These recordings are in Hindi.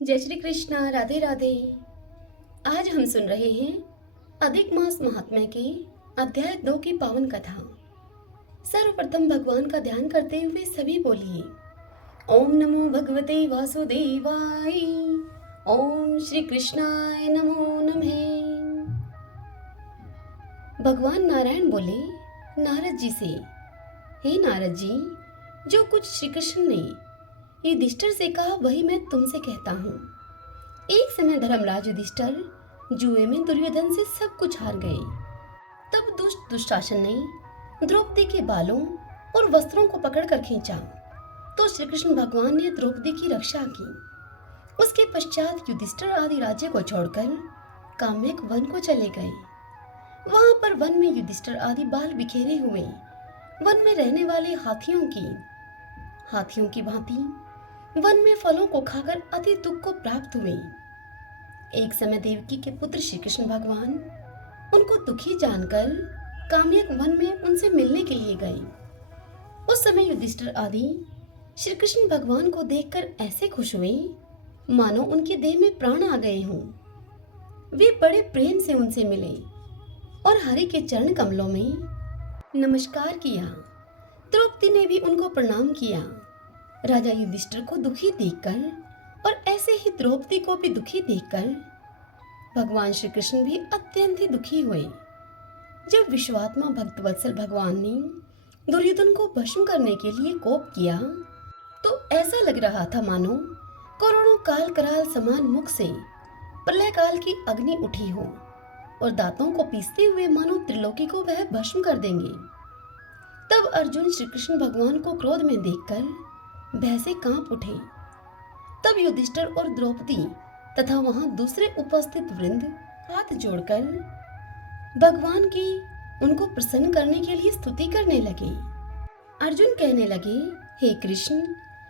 जय श्री कृष्णा। राधे राधे। आज हम सुन रहे हैं अधिक मास महात्म्य के अध्याय 2 की पावन कथा। सर्वप्रथम भगवान का ध्यान करते हुए सभी बोलिए ओम नमो भगवते वासुदेवाय। ओम श्री कृष्णाय नमो नमः। भगवान नारायण बोले नारद जी से, हे नारद जी, जो कुछ श्री कृष्ण ने युधिष्ठिर से कहा वही मैं तुमसे कहता हूँ। एक समय धर्मराज युधिष्ठिर जुए में दुर्योधन से सब कुछ हार गए। तब दुष्ट दुशासन ने द्रौपदी के बालों और वस्त्रों को पकड़कर खींचा तो श्री कृष्ण भगवान ने द्रौपदी की रक्षा की। उसके पश्चात युधिष्ठिर आदि राज्य को छोड़कर काम्यक वन को चले गए। वहां पर वन में युधिष्ठिर आदि बाल बिखेरे हुए वन में रहने वाले हाथियों की भांति वन में फलों को खाकर अति दुख को प्राप्त हुए। एक समय देवकी के पुत्र श्री कृष्ण भगवान उनको दुखी जानकर काम्यक वन में उनसे मिलने के लिए गए। उस समय युधिष्ठिर आदि श्री कृष्ण भगवान को देखकर ऐसे खुश हुए मानो उनके देह में प्राण आ गए हों। वे बड़े प्रेम से उनसे मिले और हरि के चरण कमलों में नमस्कार किया। द्रौपदी ने भी उनको प्रणाम किया। राजा युधिष्ठिर को दुखी देखकर और ऐसे ही द्रौपदी को भी दुखी देखकर भगवान श्री कृष्ण भी अत्यंत ही दुखी हुए। जब विश्वात्मा भक्तवत्सल भगवान ने दुर्योधन को भस्म करने के लिए कोप किया तो ऐसा लग रहा था मानो करोड़ों काल कराल समान मुख से प्रलय काल की अग्नि उठी हो और दांतों को पीसते हुए मानो त्रिलोकी को वह भस्म कर देंगे। तब अर्जुन श्री कृष्ण भगवान को क्रोध में देखकर भय से कांप उठे। तब युधिष्ठिर और द्रौपदी तथा वहां दूसरे उपस्थित वृंद हाथ जोड़कर भगवान की उनको प्रसन्न करने के लिए स्तुति करने लगे। अर्जुन कहने लगे, हे कृष्ण,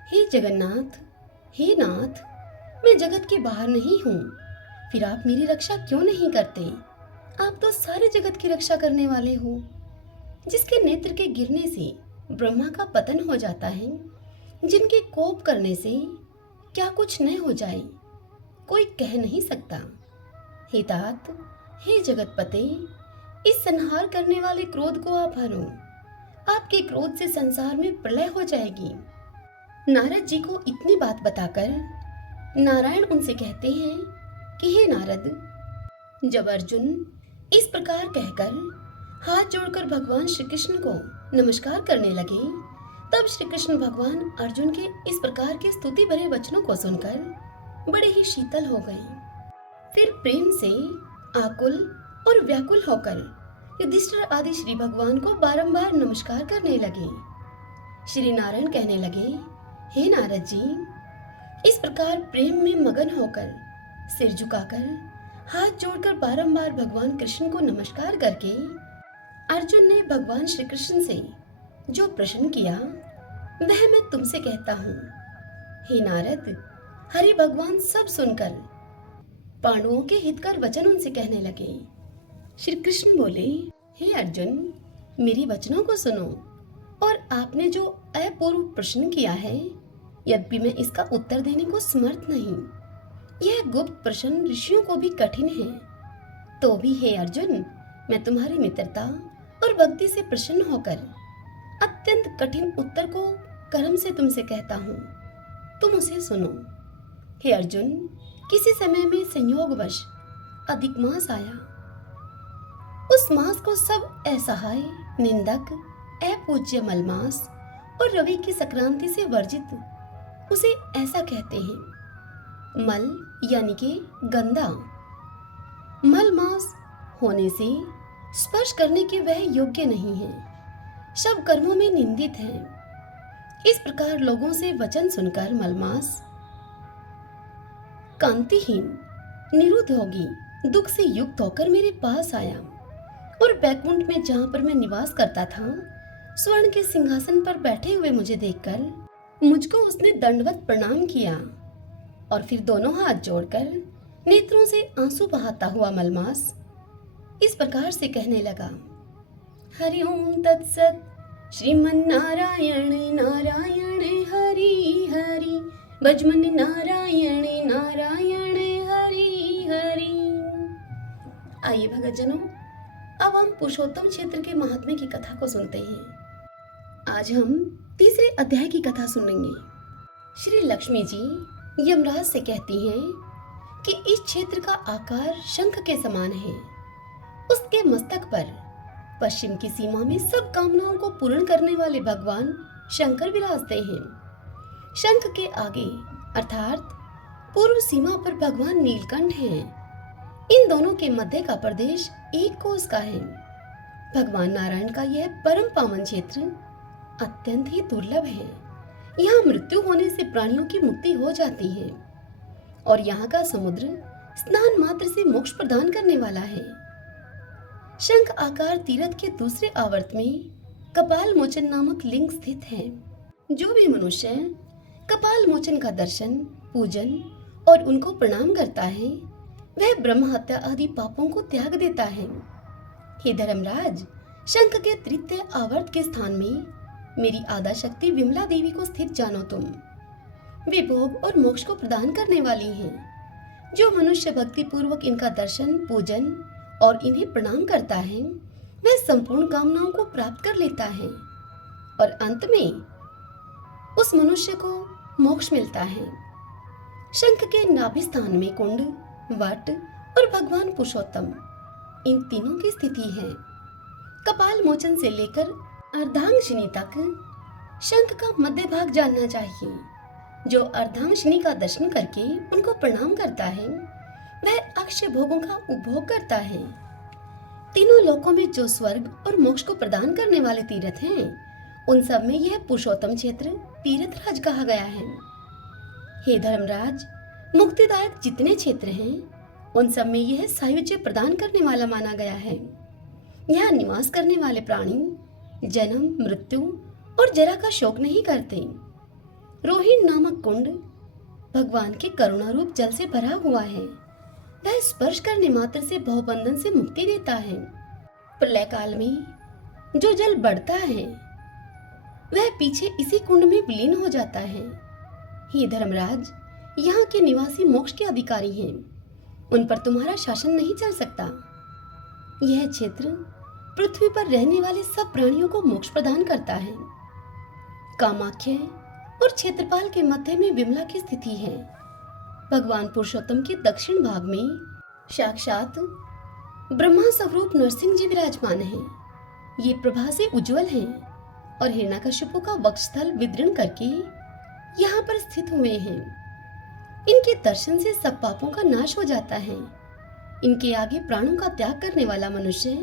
हे जगन्नाथ, हे नाथ, मैं जगत के बाहर नहीं हूँ, फिर आप मेरी रक्षा क्यों नहीं करते? आप तो सारे जगत की रक्षा करने वाले हो। जिसके नेत्र के गिरने से ब्रह्मा का पतन हो जाता है, जिनके कोप करने से क्या कुछ न हो जाए, कोई कह नहीं सकता। हे तात, हे जगतपते, इस संहार करने वाले क्रोध को आप हरो। आपके क्रोध से संसार में प्रलय हो जाएगी। नारद जी को इतनी बात बताकर नारायण उनसे कहते हैं कि हे नारद, जब अर्जुन इस प्रकार कहकर हाथ जोड़कर भगवान श्री कृष्ण को नमस्कार करने लगे तब श्री कृष्ण भगवान अर्जुन के इस प्रकार के स्तुति भरे वचनों को सुनकर बड़े ही शीतल हो गए। फिर प्रेम से आकुल और व्याकुल होकर युधिष्ठिर आदि श्री भगवान को बारंबार नमस्कार करने लगे। श्री नारायण कहने लगे, हे नारद जी, इस प्रकार प्रेम में मगन होकर सिर झुकाकर हाथ जोड़कर बारंबार भगवान कृष्ण को नमस्कार करके अर्जुन ने भगवान श्री कृष्ण से जो प्रश्न किया वह मैं तुमसे कहता हूँ। हे नारद, हरि भगवान सब सुनकर पांडवों के हितकर वचन उनसे कहने लगे। श्री कृष्ण बोले, हे अर्जुन, मेरी वचनों को सुनो और आपने जो अपूर्व प्रश्न किया है, यद्यपि मैं इसका उत्तर देने को समर्थ नहीं, यह गुप्त प्रश्न ऋषियों को भी कठिन है, तो भी हे अर्जुन, मैं तुम्हारी मित्रता और भक्ति से प्रसन्न होकर अत्यंत कठिन उत्तर को कर्म से तुमसे कहता हूँ, तुम उसे सुनो। हे अर्जुन, किसी समय में संयोगवश अधिक मास आया। उस मास को सब असहाय, निंदक, अपूज्य मलमास और रवि की संक्रांति से वर्जित उसे ऐसा कहते हैं। मल यानी कि गंदा, मल मास होने से स्पर्श करने के वह योग्य नहीं है, सब कर्मों में निंदित है। इस प्रकार लोगों से वचन सुनकर मलमास कांतिहीन, निरुद्योगी, दुख से युक्त होकर मेरे पास आया और बैकुंठ में जहां पर मैं निवास करता था, स्वर्ण के सिंहासन पर बैठे हुए मुझे देखकर मुझको उसने दंडवत प्रणाम किया और फिर दोनों हाथ जोड़कर नेत्रों से आंसू बहाता हुआ मलमास इस प्रकार से कहने लगा, हरि ओम तत्सत, श्रीमन्नारायण नारायण हरि हरि, भजमन नारायण नारायण हरि हरि। आइए भगतजनों, अब हम पुरुषोत्तम क्षेत्र के महात्म्य की कथा को सुनते हैं। आज हम तीसरे अध्याय की कथा सुनेंगे। श्री लक्ष्मी जी यमराज से कहती हैं कि इस क्षेत्र का आकार शंख के समान है। उसके मस्तक पर पश्चिम की सीमा में सब कामनाओं को पूर्ण करने वाले भगवान शंकर विराजते हैं। शंख के आगे अर्थात पूर्व सीमा पर भगवान नीलकंठ हैं। इन दोनों के मध्य का प्रदेश एक कोस का है। भगवान नारायण का यह परम पावन क्षेत्र अत्यंत ही दुर्लभ है। यहाँ मृत्यु होने से प्राणियों की मुक्ति हो जाती है और यहाँ का समुद्र स्नान मात्र से मोक्ष प्रदान करने वाला है। शंख आकार तीर्थ के दूसरे आवर्त में कपाल मोचन नामक लिंग स्थित है। जो भी मनुष्य कपाल मोचन का दर्शन, पूजन और उनको प्रणाम करता है, वह ब्रह्म हत्या आदि पापों को त्याग देता है। हे धर्मराज, शंख के तृतीय आवर्त के स्थान में मेरी आद्या शक्ति विमला देवी को स्थित जानो तुम। वे भोग और मोक्ष को प्रदान करने वाली हैं। जो मनुष्य भक्ति पूर्वक इनका दर्शन, पूजन और इन्हें प्रणाम करता है, वह संपूर्ण कामनाओं को प्राप्त कर लेता है और अंत में उस मनुष्य को मोक्ष मिलता है। शंख के नाभि स्थान में कुंड, वट और भगवान पुरुषोत्तम, इन तीनों की स्थिति है। कपाल मोचन से लेकर अर्धांगिनी तक शंख का मध्य भाग जानना चाहिए। जो अर्धांगिनी का दर्शन करके उनको प्रणाम करता है, वह अक्षय भोगों का उपभोग करता है। तीनों लोकों में जो स्वर्ग और मोक्ष को प्रदान करने वाले तीर्थ हैं, उन सब में यह पुरुषोत्तम क्षेत्र तीर्थराज कहा गया है। हे धर्मराज, मुक्तिदायक जितने क्षेत्र हैं, उन सब में यह सायुज्य प्रदान करने वाला माना गया है। यहाँ निवास करने वाले प्राणी जन्म, मृत्यु और जरा का शोक नहीं करते। रोहिण नामक कुंड भगवान के करुणा रूप जल से भरा हुआ है। वह स्पर्श करने मात्र से भवबंधन से मुक्ति देता है। प्रलय काल में जो जल बढ़ता है, वह पीछे इसी कुंड में विलीन हो जाता है। हे धर्मराज, यहाँ के निवासी मोक्ष के अधिकारी हैं। उन पर तुम्हारा शासन नहीं चल सकता। यह क्षेत्र पृथ्वी पर रहने वाले सब प्राणियों को मोक्ष प्रदान करता है। कामाख्य और क्षेत्रपाल के मध्य में विमला की स्थिति है। भगवान पुरुषोत्तम के दक्षिण भाग में साक्षात ब्रह्मा स्वरूप नरसिंह जी विराजमान हैं। ये प्रभा से उज्जवल हैं और हिरण्यकशिपु का वक्षस्थल विदीर्ण करके यहाँ पर स्थित हुए हैं। इनके दर्शन से सब पापों का नाश हो जाता है। इनके आगे प्राणों का त्याग करने वाला मनुष्य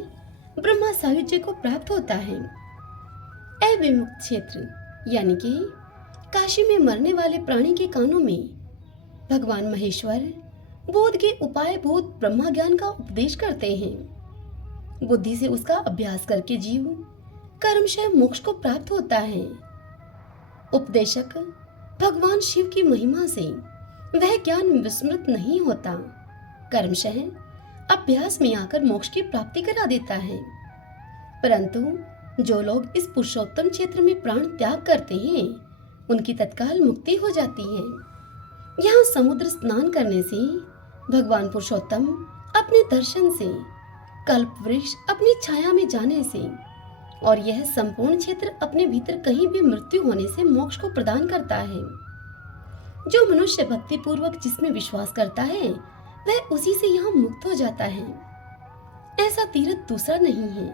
ब्रह्मा सायुज्य को प्राप्त होता है। अविमुक्त क्षेत्र यानी कि काशी में मरने वाले प्राणी के कानों में भगवान महेश्वर बोध के उपाय भूत ब्रह्मा ज्ञान का उपदेश करते हैं। बुद्धि से उसका अभ्यास करके जीव कर्मशः मोक्ष को प्राप्त होता है। उपदेशक भगवान शिव की महिमा से वह ज्ञान विस्मृत नहीं होता, कर्मशः अभ्यास में आकर मोक्ष की प्राप्ति करा देता है। परंतु जो लोग इस पुरुषोत्तम क्षेत्र में प्राण त्याग करते हैं, उनकी तत्काल मुक्ति हो जाती है। यहाँ समुद्र स्नान करने से भगवान पुरुषोत्तम अपने दर्शन से, कल्प वृक्ष अपनी छाया में जाने से और यह संपूर्ण क्षेत्र अपने भीतर कहीं भी मृत्यु होने से मोक्ष को प्रदान करता है। जो मनुष्य भक्ति पूर्वक जिसमें विश्वास करता है, वह उसी से यहाँ मुक्त हो जाता है। ऐसा तीर्थ दूसरा नहीं है।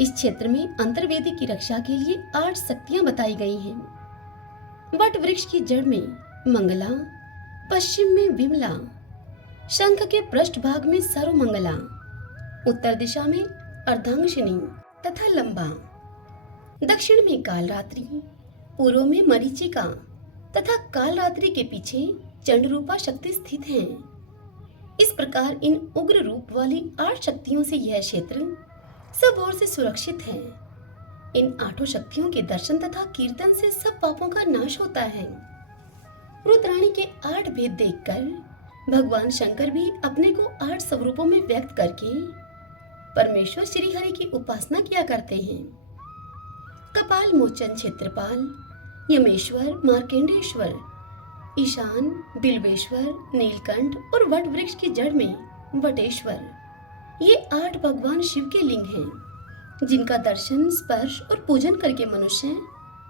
इस क्षेत्र में अंतर्वेदी की रक्षा के लिए 8 शक्तियां बताई गई हैं। वट वृक्ष की जड़ में मंगला, पश्चिम में विमला, शंख के पृष्ठ भाग में सर्वमंगला, उत्तर दिशा में अर्धांगिनी तथा लंबा, दक्षिण में कालरात्रि, पूर्व में मरीचिका तथा कालरात्रि के पीछे चंडरूपा शक्ति स्थित हैं। इस प्रकार इन उग्र रूप वाली 8 शक्तियों से यह क्षेत्र सब ओर से सुरक्षित है। इन 8 शक्तियों के दर्शन तथा कीर्तन से सब पापों का नाश होता है। रुद्राणी के 8 भेद देखकर भगवान शंकर भी अपने को 8 स्वरूपों में व्यक्त करके परमेश्वर श्री हरि की उपासना किया करते हैं। कपाल मोचन क्षेत्रपाल, यमेश्वर, मार्केंडेश्वर ईशान, बिल्वेश्वर, नीलकंठ और वट वृक्ष की जड़ में वटेश्वर, ये 8 भगवान शिव के लिंग हैं, जिनका दर्शन, स्पर्श और पूजन करके मनुष्य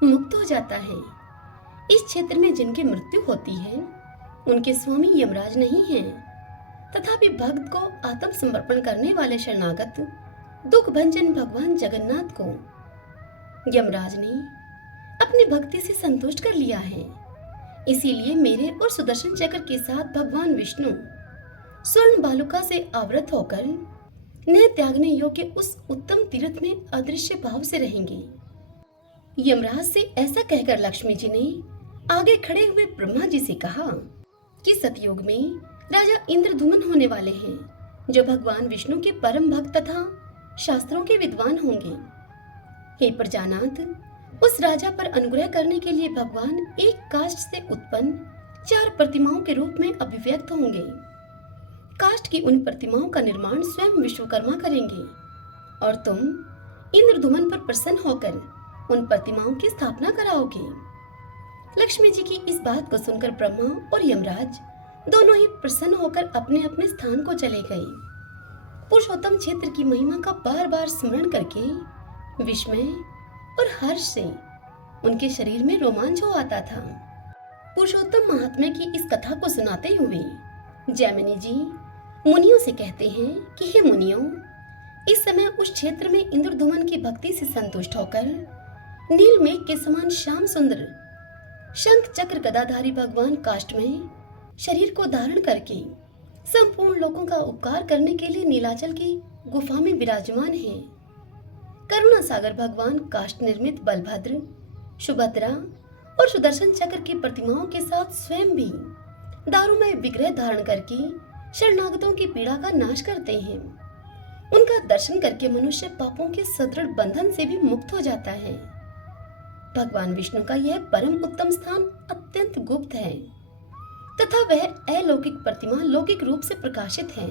मुक्त हो जाता है। इस क्षेत्र में जिनकी मृत्यु होती है उनके स्वामी यमराज नहीं हैं, तथापि भक्त को आत्मसमर्पण करने वाले शरणागत दुख भंजन भगवान जगन्नाथ को यमराज ने अपनी भक्ति से संतुष्ट कर लिया है। इसीलिए मेरे और सुदर्शन चक्र के साथ भगवान विष्णु स्वर्ण बालुका से आवृत होकर न त्यागने योग्य उस उत्तम तीर्थ में अदृश्य भाव से रहेंगे। यमराज से ऐसा कहकर लक्ष्मी जी ने आगे खड़े हुए ब्रह्मा जी से कहा कि सतयुग में राजा इंद्रधुमन होने वाले हैं, जो भगवान विष्णु के परम भक्त तथा शास्त्रों के विद्वान होंगे। हे प्रजानाथ, उस राजा पर अनुग्रह करने के लिए भगवान एक काष्ठ से उत्पन्न 4 प्रतिमाओं के रूप में अभिव्यक्त होंगे। काष्ठ की उन प्रतिमाओं का निर्माण स्वयं विश्वकर्मा करेंगे और तुम इंद्रधुमन पर प्रसन्न होकर उन प्रतिमाओं की स्थापना कराओगे। लक्ष्मी जी की इस बात को सुनकर ब्रह्मा और यमराज दोनों ही प्रसन्न होकर अपने अपने स्थान को चले गए। पुरुषोत्तम क्षेत्र की महिमा का बार बार स्मरण करके विस्मय और हर्ष से उनके शरीर में रोमांच हो आता था। पुरुषोत्तम महात्म्य की इस कथा को सुनाते हुए जैमिनी जी मुनियों से कहते हैं कि हे मुनियों, इस समय उस क्षेत्र में इंद्रधुमन की भक्ति से संतुष्ट होकर नील मेघ के समान श्याम सुंदर शंख चक्र गदाधारी भगवान काष्ठ में शरीर को धारण करके संपूर्ण लोगों का उपकार करने के लिए नीलाचल की गुफा में विराजमान है। करुणा सागर भगवान काष्ठ निर्मित बलभद्र, सुभद्रा और सुदर्शन चक्र की प्रतिमाओं के साथ स्वयं भी दारुमय विग्रह धारण करके शरणागतों की पीड़ा का नाश करते हैं। उनका दर्शन करके मनुष्य पापों के सदृढ़ बंधन से भी मुक्त हो जाता है। भगवान विष्णु का यह परम उत्तम स्थान अत्यंत गुप्त है तथा वह अलौकिक प्रतिमा लौकिक रूप से प्रकाशित है।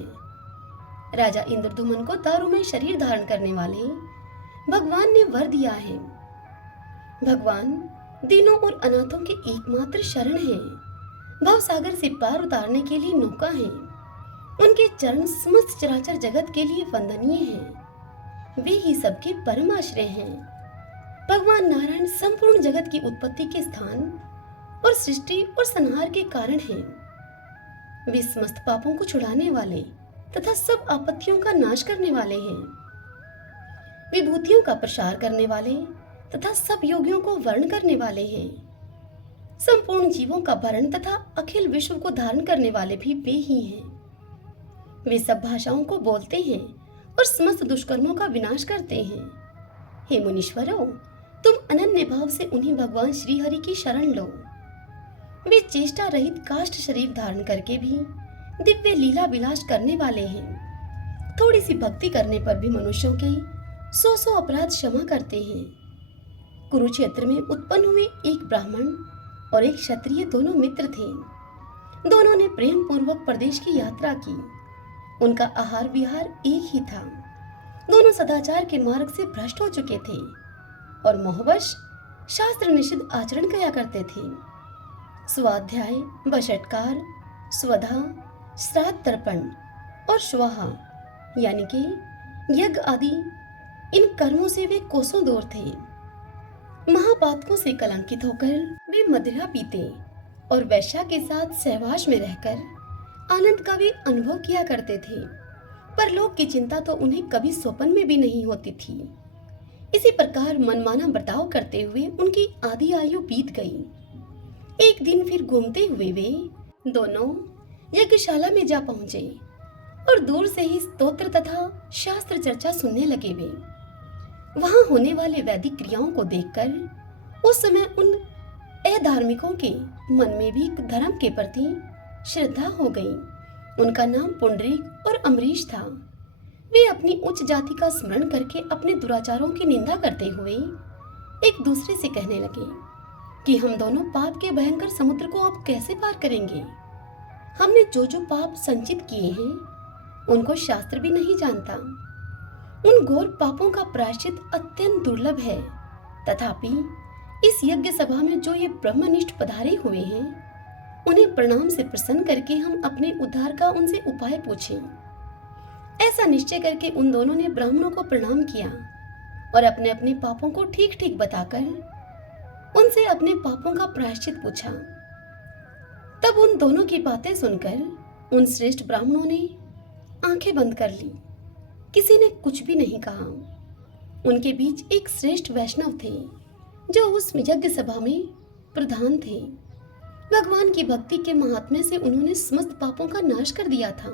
राजा इंद्रधुमन को दारुमय शरीर धारण करने वाले भगवान ने वर दिया है। भगवान दीनों और अनाथों के एकमात्र शरण है, भव सागर से पार उतारने के लिए नौका है। उनके चरण समस्त चराचर जगत के लिए वंदनीय हैं। वे ही सबके परम आश्रय हैं। भगवान नारायण संपूर्ण जगत की उत्पत्ति के स्थान और सृष्टि और संहार के कारण हैं। वे समस्त पापों को छुड़ाने वाले तथा सब आपत्तियों का नाश करने वाले हैं। विभूतियों का प्रसार करने वाले तथा सब योगियों को वर्ण करने वाले हैं। संपूर्ण जीवों का भरण तथा अखिल विश्व को धारण करने वाले भी वे ही हैं। वे सब भाषाओं को बोलते हैं और समस्त दुष्कर्मों का विनाश करते हैं। हे मुनीश्वरों, तुम अनन्य भाव से उन्हीं भगवान श्री हरि की शरण लो। वे चेष्टा रहित काष्ठ शरीर धारण करके भी दिव्य लीला विलास करने वाले हैं। थोड़ी सी भक्ति करने पर भी मनुष्यों के 100 अपराध क्षमा करते हैं। कुरुक्षेत्र में उत्पन्न हुए एक ब्राह्मण और एक क्षत्रिय दोनों मित्र थे। दोनों ने प्रेम पूर्वक प्रदेश की यात्रा की। उनका आहार विहार एक ही था। दोनों सदाचार के मार्ग से भ्रष्ट हो चुके थे और मोहवश शास्त्र निषिद्ध आचरण किया करते थे। स्वाध्याय, बशटकार, स्वधा, श्राद्ध तर्पण और स्वाहा यानी कि यज्ञ आदि इन कर्मों से वे कोसों दूर थे। महापातकों से कलंकित होकर वे मदिरा पीते और वैश्या के साथ सहवास में रहकर आनंद का भी अनुभव किया करते थे। परलोक की चिंता तो उन्हें कभी स्वप्न में भी नहीं होती थी। इसी प्रकार मनमाना बर्ताव करते हुए उनकी आधी आयु बीत गई। एक दिन फिर घूमते हुए वे दोनों यज्ञशाला में जा पहुंचे और दूर से ही स्तोत्र तथा शास्त्र चर्चा सुनने लगे। वे वहां होने वाले वैदिक क्रियाओं को देखकर उस समय उन अधार्मिकों के मन में भी धर्म के प्रति श्रद्धा हो गई। उनका नाम पुंडरीक और अमरीश था। वे अपनी उच्च जाति का स्मरण करके अपने दुराचारों की निंदा करते हुए एक दूसरे से कहने लगे कि हम दोनों पाप के भयंकर समुद्र को अब कैसे पार करेंगे। हमने जो जो पाप संचित किए हैं उनको शास्त्र भी नहीं जानता। उन घोर पापों का प्रायश्चित अत्यंत दुर्लभ है। तथापि इस यज्ञ सभा में जो ये ब्रह्मनिष्ठ पधारे हुए हैं उन्हें प्रणाम से प्रसन्न करके हम अपने उद्धार का उनसे उपाय पूछें। ऐसा निश्चय करके उन दोनों ने ब्राह्मणों को प्रणाम किया और अपने अपने पापों को ठीक ठीक बताकर उनसे अपने पापों का प्रायश्चित पूछा। तब उन दोनों की बातें सुनकर उन श्रेष्ठ ब्राह्मणों ने आंखें बंद कर ली। किसी ने कुछ भी नहीं कहा। उनके बीच एक श्रेष्ठ वैष्णव थे जो उस यज्ञ सभा में प्रधान थे। भगवान की भक्ति के महात्म्य से उन्होंने समस्त पापों का नाश कर दिया था।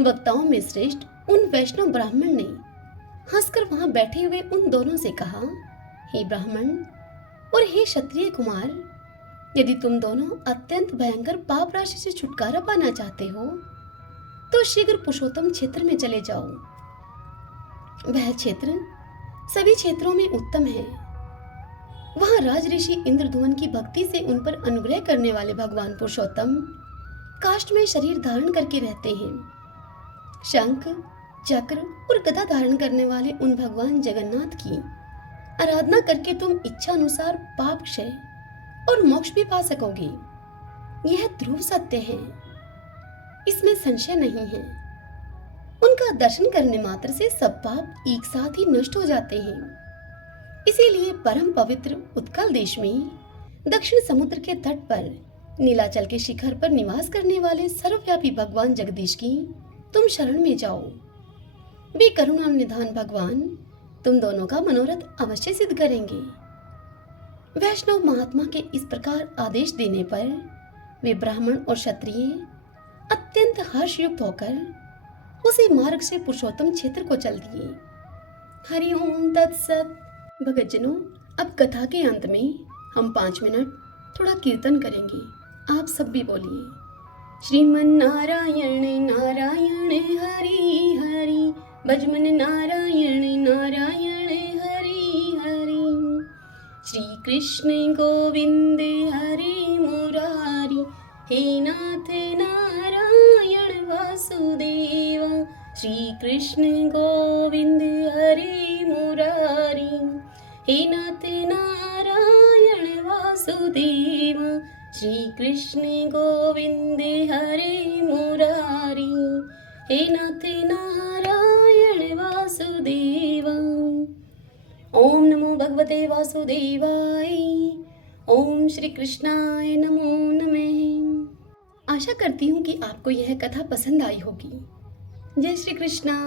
वक्ताओं में श्रेष्ठ उन वैष्णव ब्राह्मण ने हंसकर वहां बैठे हुए उन दोनों से कहा, हे ब्राह्मण और हे क्षत्रिय कुमार, यदि तुम दोनों अत्यंत भयंकर पाप राशि से छुटकारा पाना चाहते हो तो शीघ्र पुरुषोत्तम क्षेत्र में चले जाओ। वह क्षेत्र सभी क्षेत्रों में उत्तम है। वहां राज ऋषि इंद्रधुमन की भक्ति से उन पर अनुग्रह करने वाले भगवान पुरुषोत्तम काष्ठ में शरीर धारण करके रहते हैं। शंख, चक्र और गदा धारण करने वाले उन भगवान जगन्नाथ की आराधना करके तुम इच्छा अनुसार पाप क्षय और मोक्ष भी पा सकोगे। यह ध्रुव सत्य है, इसमें संशय नहीं है। उनका दर्शन करने मात्र से सब पाप एक साथ ही नष्ट हो जाते हैं। इसीलिए परम पवित्र उत्कल देश में दक्षिण समुद्र के तट पर नीलाचल के शिखर पर निवास करने वाले सर्वव्यापी भगवान जगदीश की तुम शरण में जाओ। वे करुणा निधान भगवान तुम दोनों का मनोरथ अवश्य सिद्ध करेंगे। वैष्णव महात्मा के इस प्रकार आदेश देने पर वे ब्राह्मण और क्षत्रिय अत्यंत हर्षयुक्त होकर उसी मार्ग से पुरुषोत्तम क्षेत्र को चल दिए। हरि ओम तत्सत। भगतजनों, अब कथा के अंत में हम 5 मिनट थोड़ा कीर्तन करेंगे। आप सब भी बोलिए, श्रीमन नारायण नारायण हरि हरि, भजमन नारायण नारायण हरि हरि। श्री कृष्ण गोविंद हरि मुरारी, हे नाथ नारायण वासुदेव। श्री कृष्ण गोविंद हरि मुरारी, हे नाथ नारायण वासुदेव। श्री कृष्ण गोविंद हरे मुरारी, हे नाथ नारायण वासुदेव। ओम नमो भगवते वासुदेवाय। ओम श्री कृष्णाय नमो नमः। आशा करती हूँ कि आपको यह कथा पसंद आई होगी। जय श्री कृष्णा।